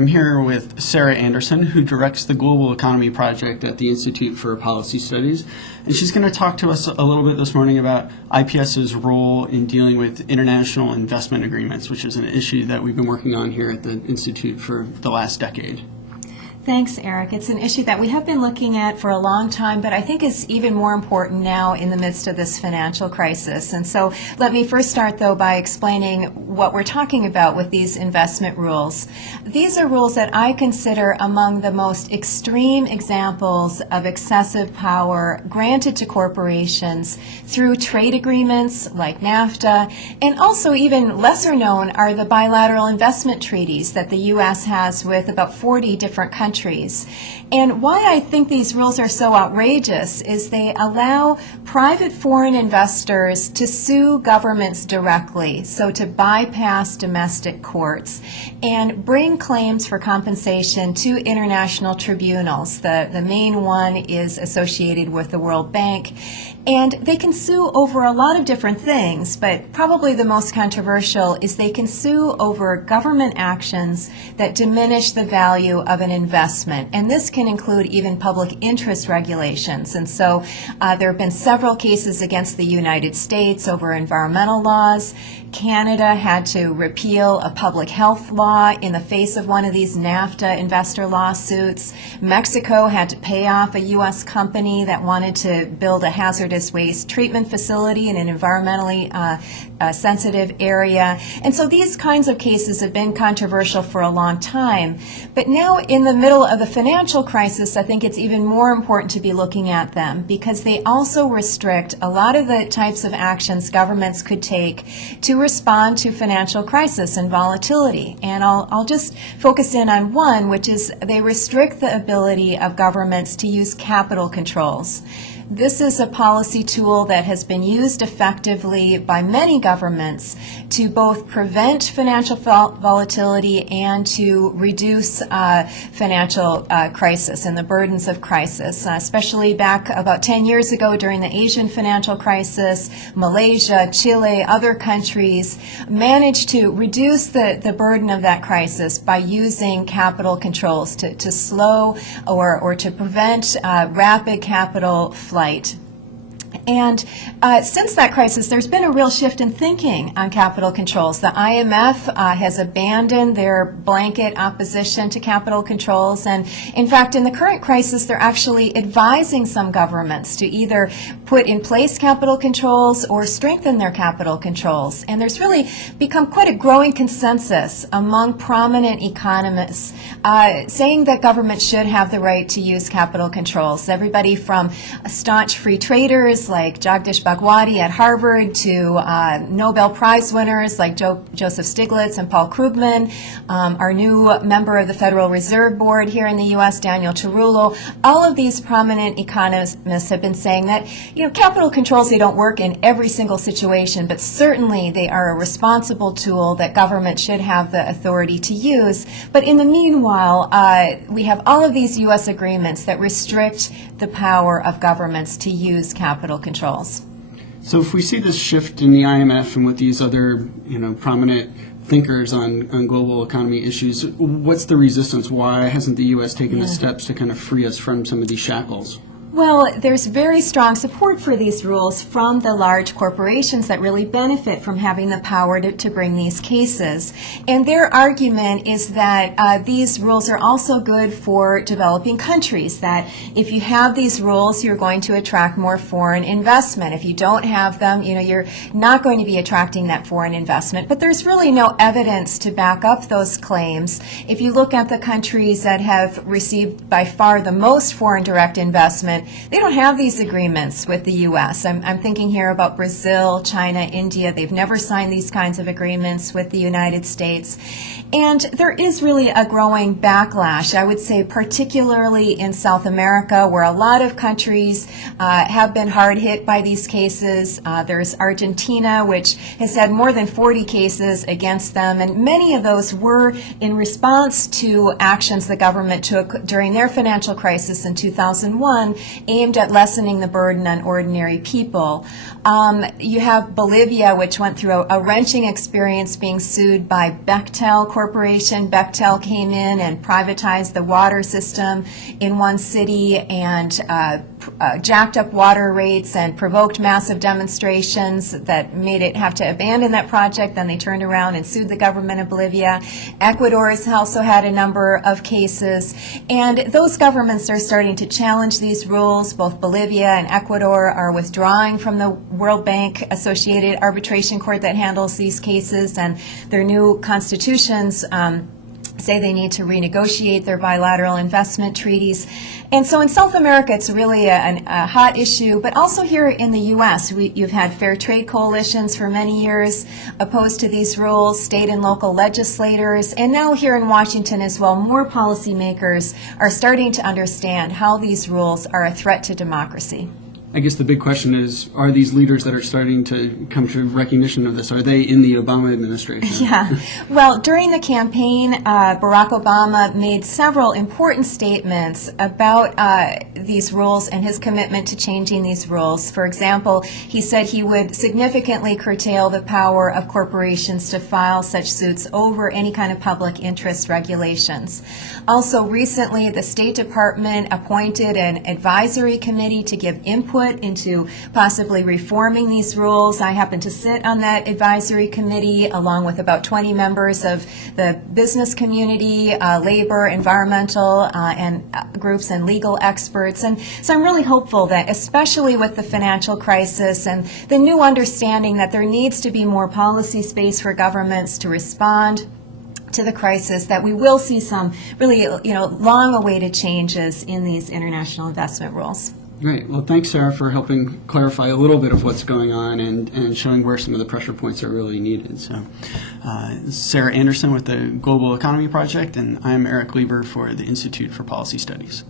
I'm here with Sarah Anderson, who directs the Global Economy Project at the Institute for Policy Studies. And she's going to talk to us a little bit this morning about IPS's role in dealing with international investment agreements, which is an issue that we've been working on here at the Institute for the last decade. Thanks, Eric. It's an issue that we have been looking at for a long time, but I think is even more important now in the midst of this financial crisis. And so let me first start, though, by explaining what we're talking about with these investment rules. These are rules that I consider among the most extreme examples of excessive power granted to corporations through trade agreements like NAFTA, and also even lesser known are the bilateral investment treaties that the U.S. has with about 40 different countries. And why I think these rules are so outrageous is they allow private foreign investors to sue governments directly, so to bypass domestic courts and bring claims for compensation to international tribunals. The main one is associated with the World Bank. And they can sue over a lot of different things, but probably the most controversial is they can sue over government actions that diminish the value of an investment. And this can include even public interest regulations. And so there have been several cases against the United States over environmental laws. Canada had to repeal a public health law in the face of one of these NAFTA investor lawsuits. Mexico had to pay off a U.S. company that wanted to build a hazardous waste treatment facility in an environmentally sensitive area. And so these kinds of cases have been controversial for a long time. But now in the middle of the financial crisis, I think it's even more important to be looking at them because they also restrict a lot of the types of actions governments could take to respond to financial crisis and volatility. And I'll just focus in on one, which is they restrict the ability of governments to use capital controls. This is a policy tool that has been used effectively by many governments to both prevent financial volatility and to reduce financial crisis and the burdens of crisis, especially back about 10 years ago during the Asian financial crisis. Malaysia, Chile, other countries managed to reduce the burden of that crisis by using capital controls to slow or to prevent rapid capital flight. And since that crisis, there's been a real shift in thinking on capital controls. The IMF has abandoned their blanket opposition to capital controls. And in fact, in the current crisis, they're actually advising some governments to either put in place capital controls or strengthen their capital controls. And there's really become quite a growing consensus among prominent economists saying that governments should have the right to use capital controls. Everybody from staunch free traders like Jagdish Bhagwati at Harvard to Nobel Prize winners like Joseph Stiglitz and Paul Krugman, our new member of the Federal Reserve Board here in the U.S., Daniel Tarullo. All of these prominent economists have been saying that, capital controls, they don't work in every single situation, but certainly they are a responsible tool that government should have the authority to use. But in the meanwhile, we have all of these U.S. agreements that restrict the power of governments to use capital controls. So if we see this shift in the IMF and with these other, prominent thinkers on global economy issues, what's the resistance? Why hasn't the U.S. taken the steps to kind of free us from some of these shackles? Well, there's very strong support for these rules from the large corporations that really benefit from having the power to bring these cases. And their argument is that these rules are also good for developing countries, that if you have these rules, you're going to attract more foreign investment. If you don't have them, you're not going to be attracting that foreign investment. But there's really no evidence to back up those claims. If you look at the countries that have received by far the most foreign direct investment, they don't have these agreements with the U.S. I'm thinking here about Brazil, China, India. They've never signed these kinds of agreements with the United States. And there is really a growing backlash, I would say, particularly in South America, where a lot of countries have been hard hit by these cases. There's Argentina, which has had more than 40 cases against them, and many of those were in response to actions the government took during their financial crisis in 2001 aimed at lessening the burden on ordinary people. You have Bolivia, which went through a wrenching experience being sued by Bechtel Corporation. Bechtel came in and privatized the water system in one city and jacked up water rates and provoked massive demonstrations that made it have to abandon that project. Then they turned around and sued the government of Bolivia. Ecuador has also had a number of cases, and those governments are starting to challenge these rules. Both Bolivia and Ecuador are withdrawing from the World Bank Associated Arbitration Court that handles these cases, and their new constitutions say they need to renegotiate their bilateral investment treaties. And so in South America, it's really a hot issue, but also here in the U.S., you've had fair trade coalitions for many years opposed to these rules, state and local legislators, and now here in Washington as well, more policymakers are starting to understand how these rules are a threat to democracy. I guess the big question is, are these leaders that are starting to come to recognition of this, are they in the Obama administration? Yeah. Well, during the campaign, Barack Obama made several important statements about these rules and his commitment to changing these rules. For example, he said he would significantly curtail the power of corporations to file such suits over any kind of public interest regulations. Also, recently, the State Department appointed an advisory committee to give input into possibly reforming these rules. I happen to sit on that advisory committee along with about 20 members of the business community, labor, environmental, and groups and legal experts. And so I'm really hopeful that, especially with the financial crisis and the new understanding that there needs to be more policy space for governments to respond to the crisis, that we will see some really, long-awaited changes in these international investment rules. Great. Well, thanks, Sarah, for helping clarify a little bit of what's going on and showing where some of the pressure points are really needed. So, Sarah Anderson with the Global Economy Project, and I'm Eric Lieber for the Institute for Policy Studies.